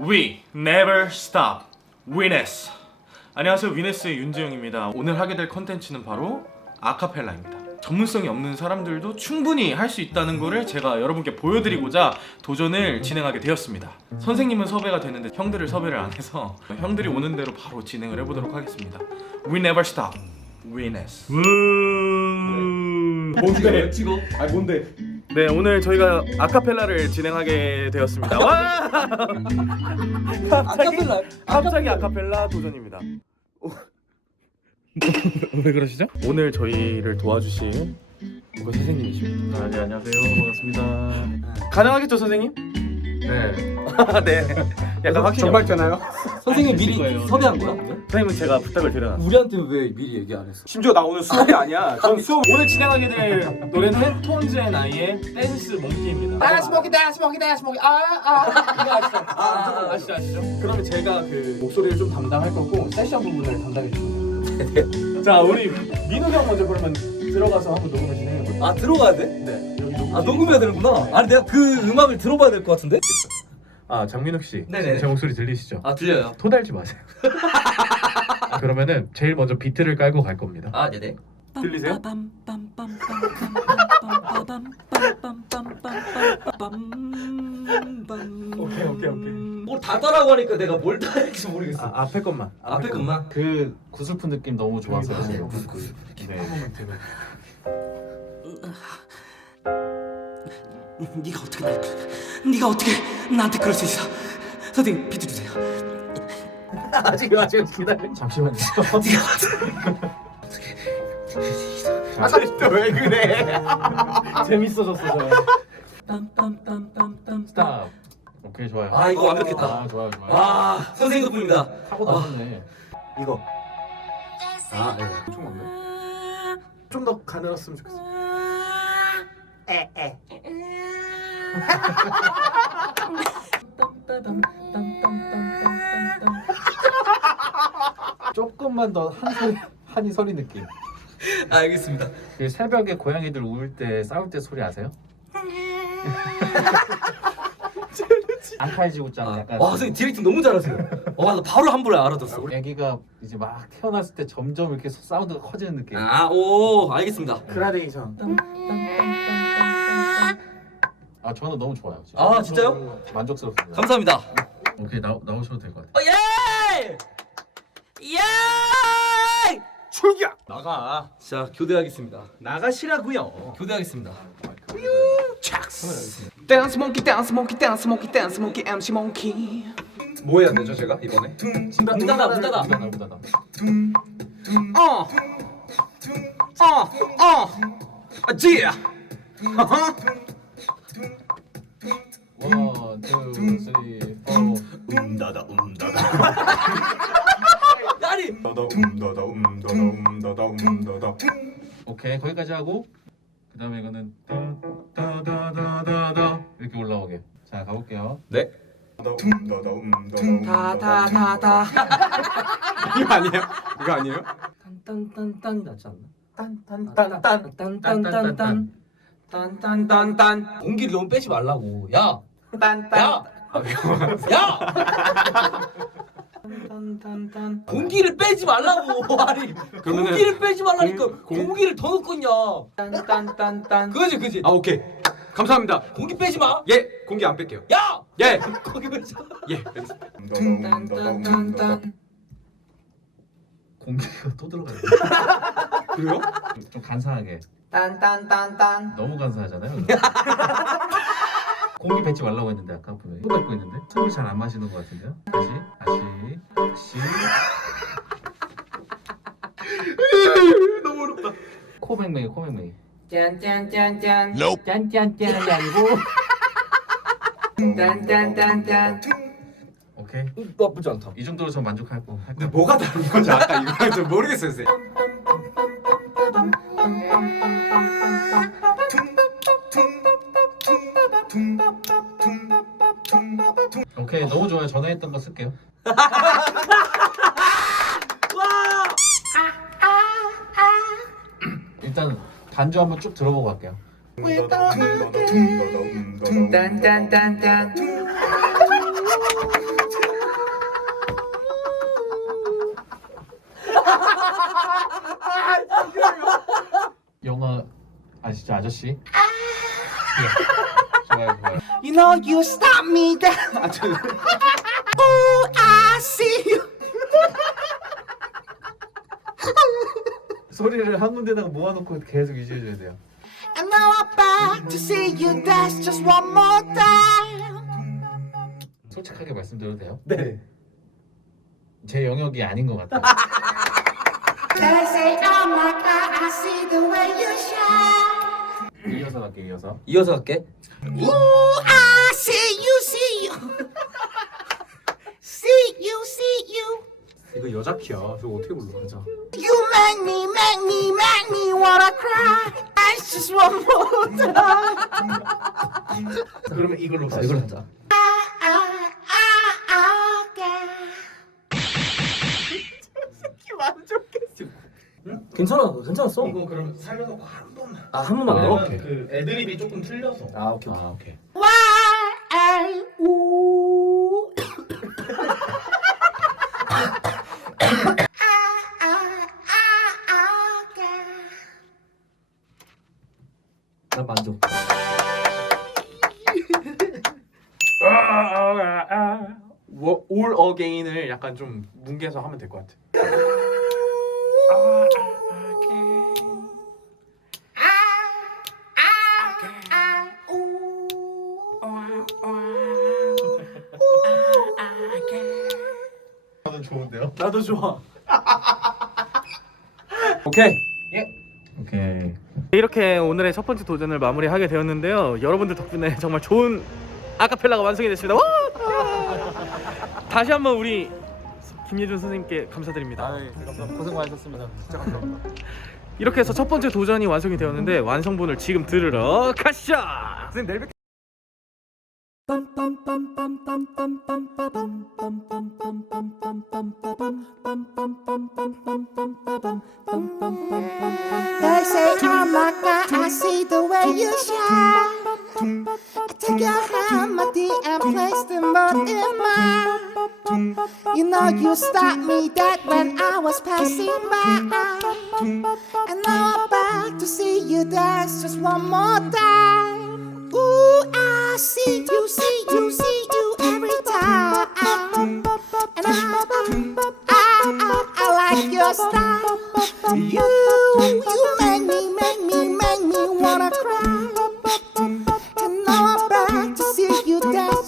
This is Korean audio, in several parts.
We never stop. 위네스. 안녕하세요. 위네스의 윤재영입니다. 오늘 하게 될 컨텐츠는 바로 아카펠라입니다. 전문성이 없는 사람들도 충분히 할 수 있다는 거를 제가 여러분께 보여드리고자 도전을 진행하게 되었습니다. 선생님은 섭외가 됐는데 형들을 섭외를 안 해서 형들이 오는 대로 바로 진행을 해보도록 하겠습니다. We never stop. 위네스. 뭔데? 찍어? 아 뭔데? 네 오늘 저희가 아카펠라를 진행하게 되었습니다. 와! 갑자기 아카펠라? 갑자기 아카펠라 도전입니다. 왜 그러시죠? 오늘 저희를 도와주실 그 선생님이십니다. 아, 네, 안녕하세요. 반갑습니다. 가능하겠죠 선생님? 네. 네. 약간 없- 되나요? 선생님 미리 거예요. 섭외한 거야? 오늘? 선생님은 제가 부탁을 드려놨어요. 우리한테 왜 미리 얘기 안 했어? 심지어 나 오늘 수업이 아니야. 전 수업 오늘 진행하게 될 노래는 톤즈 앤 아이의 댄스 몽키입니다. 다시 먹기 다시 먹기 다시 먹기 아아 이거 아시죠? 아, 아시죠 아시죠? 그러면 제가 그 목소리를 좀 담당할 거고 세션 부분을 담당해 주세요. 자 우리 민우 형 먼저 그러면 들어가서 한번 녹음을 진행해 볼게요. 아 들어가야 돼? 네. 아 녹음해야 되는구나. 아니 내가 그 음악을 들어봐야 될 것 같은데? 아, 장민욱 씨. 네네. 제 목소리 들리시죠? 아 들려요. 토 달지 마세요. 아, 그러면은 제일 먼저 비트를 깔고 갈 겁니다. 아 네네. 들리세요? 오케이 오케이 오케이. 뭘 다 따라고 하니까 내가 뭘 따라할지 모르겠어. 아, 앞에 것만. 앞에 것만. 그 구슬픈 느낌 너무 좋아서. 네. 네가 어떻게 날 네가 어떻게 나한테 그럴 수 있어? 선생님 비트 주세요. 아직 아직 기다려. 잠시만요. 아왜 그래? 재밌어졌어 저. 빰빰빰빰빰. 스탑. 오케이, 좋아요. 아 이거 완벽했다. 아, 좋아요, 좋아요. 아 선생님 덕분입니다. 타고 나섰네. 이거 아 네. 총 없네. 좀더 가늘었으면 좋겠어. 조금만 더 한 소리, 한이 소리 느낌. 아, 알겠습니다. 그 새벽에 고양이들 울 때 싸울 때 소리 아세요? 지우짱 아, 약간 와 선생님 디렉팅 너무 잘하세요. 와나 바로 한 번에 알아듣어. 애기가 이제 막 태어났을 때 점점 이렇게 사운드가 커지는 느낌. 아오 알겠습니다. 그라데이션. 아 저는 너무 좋아요. 지금. 아 진짜요? 만족스럽습니다. 감사합니다. 오케이 나 나오셔도 될 것 같아요. 어, 예! 예! 출격 나가 자 교대하겠습니다. 나가시라고요. 교대하겠습니다. 댄스 몽키 댄스 몽키 댄스 몽키 댄스 몽키 MC 몽키 뭐 해야 되죠 제가 이번에? 문 닫아 문 닫아. 문 닫아. 어! 어! 어! 아지야! 원, 음다다 음다다 음다다 음다다 음다다 음다다 오케이 거기까지 하고 그 다음에 이거는 다다다다다 이렇게 올라오게. 자 가볼게요. 네. 음다다 음다다 다다다다 이거 아니에요? 이거 아니에요? 딴딴딴딴이 낫지 않나? 딴딴딴 딴 딴딴딴 딴 딴딴딴 공기를 너무 빼지 말라고. 야 딴딴 야! 야! 딴딴딴 공기를 빼지 말라고. 아니 그러면은 공기를 빼지 말라니까 공- 공- 공기를 더 넣고 있냐. 딴딴딴딴 그거지 그지. 아 오케이 감사합니다 공기 빼지 마. 예 공기 안 뺄게요 야! 예 거기 빼지 마. 예. 딴딴딴딴 공기가 또 들어가요. 그래요? 좀 간사하게. 딴딴딴딴 너무 간사하잖아요. 공기 뱉지 말라고 했는데 아까 보면 또 뱉고 있는데 숨을 잘 안 마시는 것 같은데요. 다시 다시 다시. 너무 어렵다 코맹맹이 코맹맹이. 짠짠짠짠 짠짠짠이 아니고. 딴딴딴딴 오케이 나쁘지 않다. 이 정도로 전 만족하고. 할 근데 거예요. 뭐가 다른 건지 아까 이거랑 좀 모르겠어요 선생님 오케이 너무 좋아요. 전화했던 거 쓸게요. 일단 반주 한번 쭉 들어보고 갈게요. 딴딴딴딴 영화 아시죠 아저씨? 아! 예. 좋아요 좋아요. You know you stop me that 아, 저... Ooh, I see you 소리를 한 군데다가 모아놓고 계속 유지해줘야 돼요. And now I'm back to see you dance just one more time 솔직하게 말씀드려도 돼요? 네. 제 영역이 아닌 것 같아요. They say oh my god I see the way you shine 이어서 갈게 이어서. 이어서 갈게. I see you, see you. see you, see you. 이거 여자 키야. 저거 어떻게 불러? 여자. You make me, make me, make me wanna cry. It's just one more time. 그러면 이걸로 자, 이걸 하자. I, I, I, 괜찮아, 괜찮았어. 이거 그럼 살려놓고 한 번만. 아, 한 번만 더. 오케이. 그 애드립이 조금 틀려서. 아, 오케이. 아 오케이. Why, ooh. 난 만족. 올 어게인을 약간 좀 뭉개서 하면 될 것 같아. 나도 좋아. 오케이. 오케이. 이렇게 오늘의 첫 번째 도전을 마무리하게 되었는데요. 여러분들 덕분에 정말 좋은 아카펠라가 완성이 됐습니다. 와! 다시 한번 우리 김예준 선생님께 감사드립니다. 고생 많으셨습니다. 진짜 감사합니다. 이렇게 해서 첫 번째 도전이 완성이 되었는데 완성본을 지금 들으러 가시죠. 선생님 내일 뵙. They say, oh my God, I see the way you shine. I take your dear, and place them both in mine. You know you stopped me dead when I was passing by. And now I'm back to see you dance just one more time. Ooh,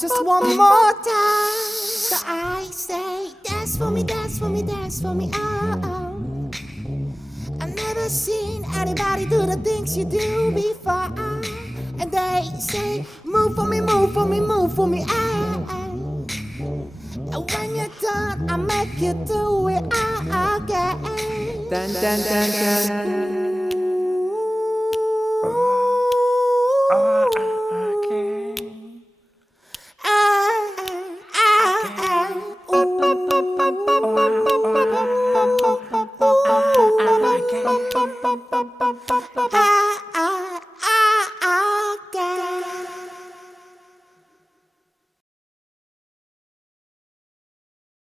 just oh, one more time. So I say, dance for me, dance for me, dance for me, oh. oh. I've never seen anybody do the things you do before. And they say, move for me, move for me, move for me, oh. oh. And when you're done, I make you do it oh, oh, all again. Dun, dun, dun, dun.